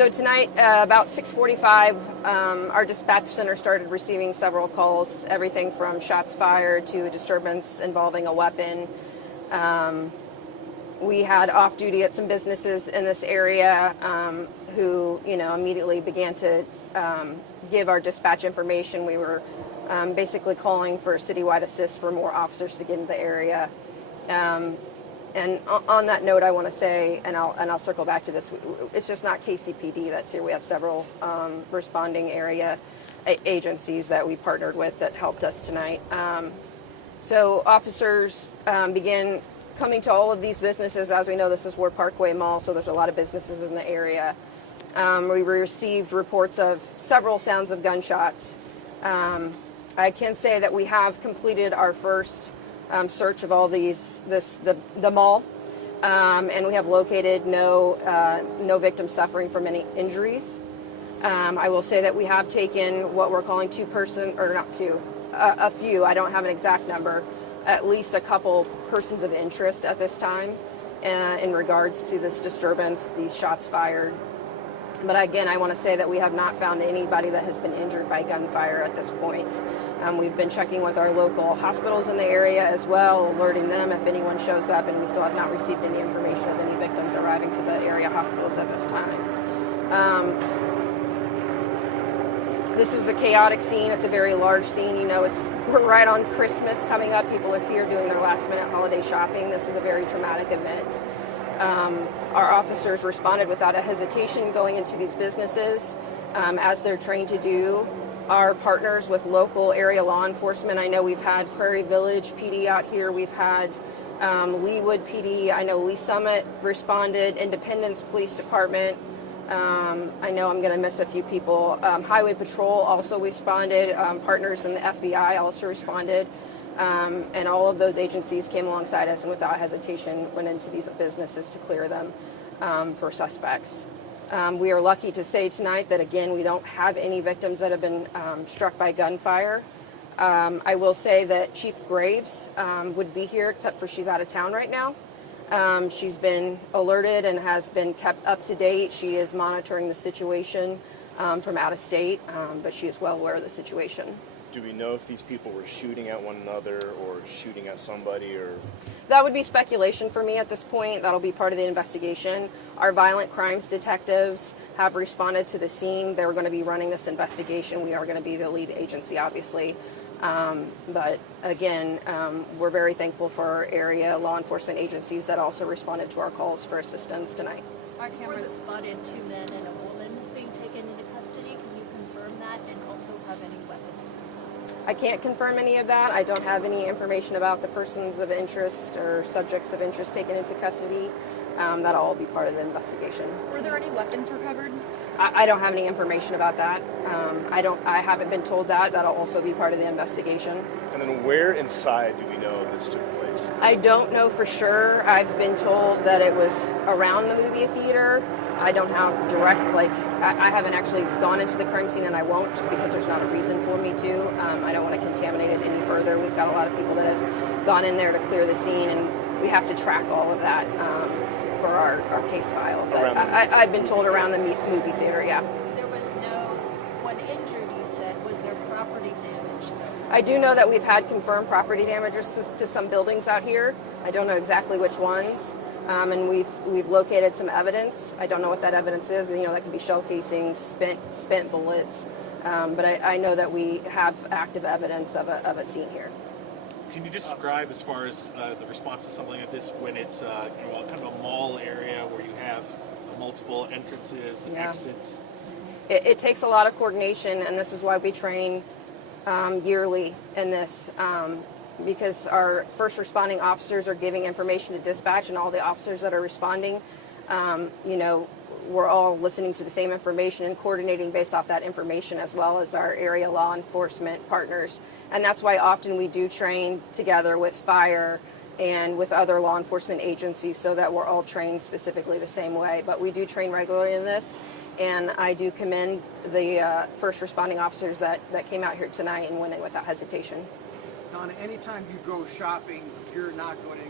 So tonight, about 6:45, our dispatch center started receiving several calls, everything from shots fired to a disturbance involving a weapon. We had off-duty at some businesses in this area who, immediately began to give our dispatch information. We were basically calling for citywide assist for more officers to get into the area. And on that note, I want to say, and I'll circle back to this, it's just not KCPD that's here. We have several responding area agencies that we partnered with that helped us tonight. So officers began coming to all of these businesses. As we know, this is Ward Parkway Mall, so there's a lot of businesses in the area. We received reports of several sounds of gunshots. I can say that we have completed our first search of all these, the mall, and we have located no victims suffering from any injuries. I will say that we have taken what we're calling a few, I don't have an exact number, at least a couple persons of interest at this time in regards to this disturbance, these shots fired. But again, I want to say that we have not found anybody that has been injured by gunfire at this point. We've been checking with our local hospitals in the area as well, alerting them if anyone shows up, and we still have not received any information of any victims arriving to the area hospitals at this time. This is a chaotic scene. It's a very large scene. We're right on Christmas coming up. People are here doing their last minute holiday shopping. This is a very traumatic event. Our officers responded without a hesitation going into these businesses as they're trained to do. Our partners with local area law enforcement. I know we've had Prairie Village PD out here. We've had Leewood PD. I know Lee Summit responded. Independence Police Department. I know I'm going to miss a few people. Highway Patrol also responded. Partners in the FBI also responded. And all of those agencies came alongside us and without hesitation went into these businesses to clear them for suspects. We are lucky to say tonight that, again, we don't have any victims that have been struck by gunfire. I will say that Chief Graves would be here, except for she's out of town right now. She's been alerted and has been kept up to date. She is monitoring the situation from out of state, but she is well aware of the situation. Do we know if these people were shooting at one another or shooting at somebody, or? That would be speculation for me at this point. That'll be part of the investigation. Our violent crimes detectives have responded to the scene. They're going to be running this investigation. We are going to be the lead agency, obviously. But again, we're very thankful for our area law enforcement agencies that also responded to our calls for assistance tonight. Our cameras spotted 2 men and a woman being taken into custody. Can you confirm that, and also have any weapons? I can't confirm any of that. I don't have any information about the persons of interest or subjects of interest taken into custody. That'll all be part of the investigation. Were there any weapons recovered? I don't have any information about that. I haven't been told that. That'll also be part of the investigation. And then where inside do we know this took place? I don't know for sure. I've been told that it was around the movie theater. I don't have direct, I haven't actually gone into the crime scene, and I won't, just because there's not a reason for me to. I don't want to contaminate it any further. We've got a lot of people that have gone in there to clear the scene, and we have to track all of that for our case file. But I've been told around the movie theater, yeah. There was no one injured, you said. Was there property damage? I do know that we've had confirmed property damages to some buildings out here. I don't know exactly which ones. And we've located some evidence. I don't know what that evidence is. That could be shell casings, spent bullets. But I know that we have active evidence of a scene here. Can you describe, as far as the response to something like this, when it's kind of a mall area where you have multiple entrances and exits? It takes a lot of coordination, and this is why we train yearly in this. Because our first responding officers are giving information to dispatch, and all the officers that are responding, we're all listening to the same information and coordinating based off that information, as well as our area law enforcement partners. And that's why often we do train together with fire and with other law enforcement agencies, so that we're all trained specifically the same way. But we do train regularly in this, and I do commend the first responding officers that came out here tonight and went in without hesitation. Donna, anytime you go shopping, you're not going to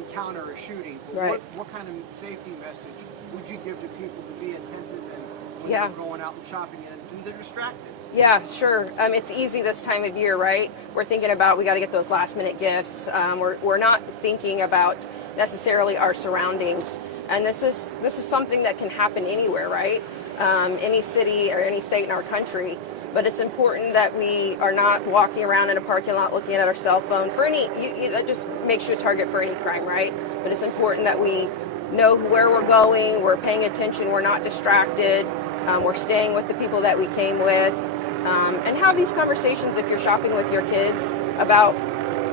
encounter a shooting. Right. What kind of safety message would you give to people to be attentive and when Yeah. they're going out and shopping and they're distracted. Yeah, sure. It's easy this time of year, right? We're thinking about we got to get those last minute gifts. We're not thinking about necessarily our surroundings, and this is something that can happen anywhere, right? Any city or any state in our country. But it's important that we are not walking around in a parking lot looking at our cell phone for any. That just makes you a target for any crime, right? But it's important that we know where we're going. We're paying attention. We're not distracted. We're staying with the people that we came with. And have these conversations if you're shopping with your kids about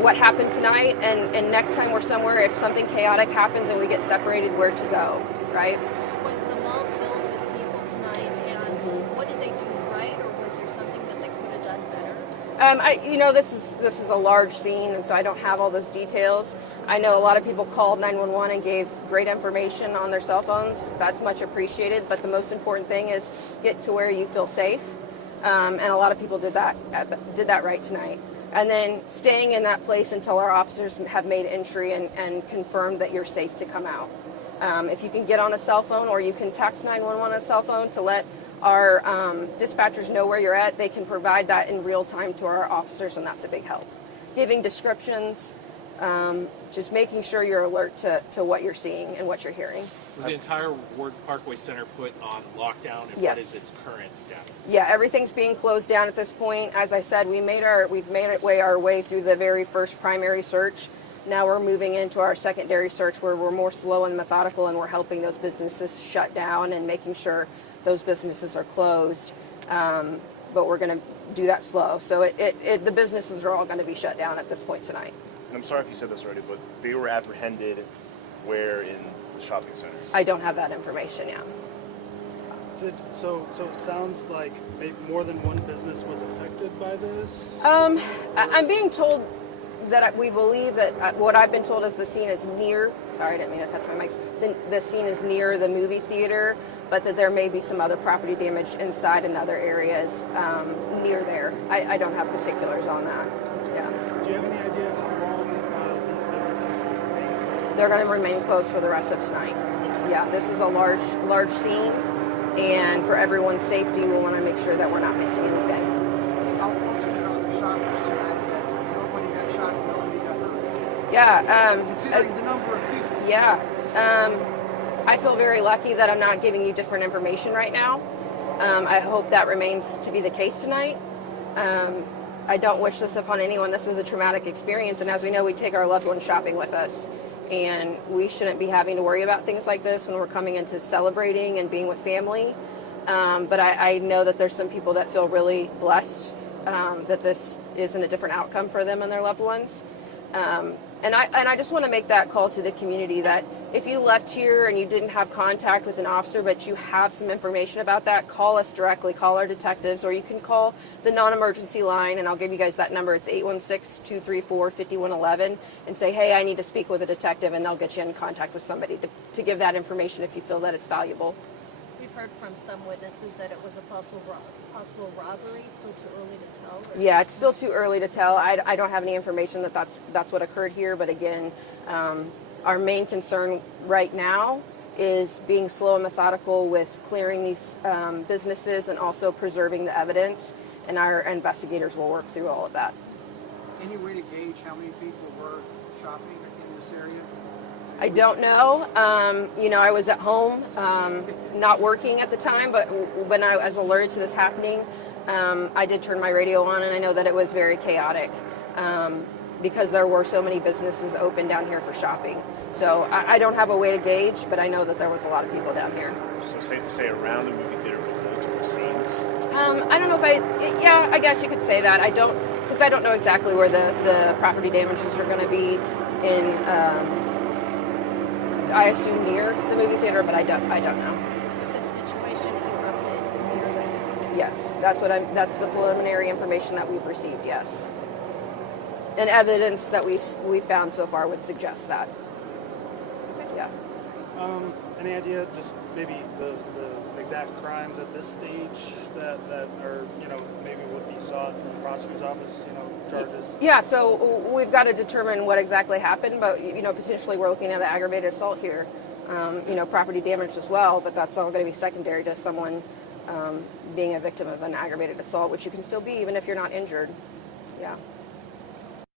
what happened tonight, and next time we're somewhere, if something chaotic happens and we get separated, where to go, right? Was the mall filled with people tonight, and what did they do right, or was there something that they could have done better? This is a large scene, and so I don't have all those details. I know a lot of people called 911 and gave great information on their cell phones. That's much appreciated, but the most important thing is get to where you feel safe. And a lot of people did that right tonight. And then staying in that place until our officers have made entry and confirmed that you're safe to come out. If you can get on a cell phone, or you can text 911 on a cell phone to let our dispatchers know where you're at, they can provide that in real time to our officers, and that's a big help. Giving descriptions, just making sure you're alert to what you're seeing and what you're hearing. Was the entire Ward Parkway Center put on lockdown, and Yes. what is its current status? Yeah, everything's being closed down at this point. As I said, we've made our way through the very first primary search. Now we're moving into our secondary search, where we're more slow and methodical, and we're helping those businesses shut down and making sure those businesses are closed. But we're going to do that slow. So the businesses are all going to be shut down at this point tonight. And I'm sorry if you said this already, but they were apprehended where in the shopping center? I don't have that information yet. So it sounds like maybe more than one business was affected by this? I'm being told that we believe that what I've been told is the scene is near. Sorry, I didn't mean to touch my mics. The scene is near the movie theater, but that there may be some other property damage inside in other areas near there. I don't have particulars on that. Yeah, Do you have any idea how long these businesses will remain? they're going to remain closed for the rest of tonight. Yeah, this is a large scene, and for everyone's safety, we want to make sure that we're not missing anything. How fortunate are the shoppers tonight that nobody got shot and nobody got hurt? Yeah. Considering the number of people. Yeah. I feel very lucky that I'm not giving you different information right now. I hope that remains to be the case tonight. I don't wish this upon anyone. This is a traumatic experience, and as we know, we take our loved ones shopping with us, and we shouldn't be having to worry about things like this when we're coming into celebrating and being with family. But I know that there's some people that feel really blessed that this isn't a different outcome for them and their loved ones. And I just want to make that call to the community that if you left here and you didn't have contact with an officer, but you have some information about that, call us directly, call our detectives, or you can call the non-emergency line, and I'll give you guys that number. It's 816-234-5111, and say, hey, I need to speak with a detective, and they'll get you in contact with somebody to give that information if you feel that it's valuable. We've heard from some witnesses that it was a possible robbery. Still too early to tell? Or Yeah, it's still too early to tell. I don't have any information that that's what occurred here, but again, our main concern right now is being slow and methodical with clearing these businesses and also preserving the evidence, and our investigators will work through all of that. Any way to gauge how many people were shopping in this area? I don't know. I was at home, not working at the time, but when I was alerted to this happening, I did turn my radio on, and I know that it was very chaotic because there were so many businesses open down here for shopping. So I don't have a way to gauge, but I know that there was a lot of people down here. So safe to say around the movie theater with multiple scenes? I don't know if I guess you could say that. Because I don't know exactly where the property damages are going to be in, I assume near the movie theater, but I don't know. But this situation erupted near the Yes, that's the preliminary information that we've received, yes. And evidence that we've found so far would suggest that. Yeah. Any idea just maybe the exact crimes at this stage that are, maybe would be sought from the prosecutor's office, charges? Yeah, so we've got to determine what exactly happened, but, potentially we're looking at an aggravated assault here. Property damage as well, but that's all going to be secondary to someone being a victim of an aggravated assault, which you can still be even if you're not injured. Yeah.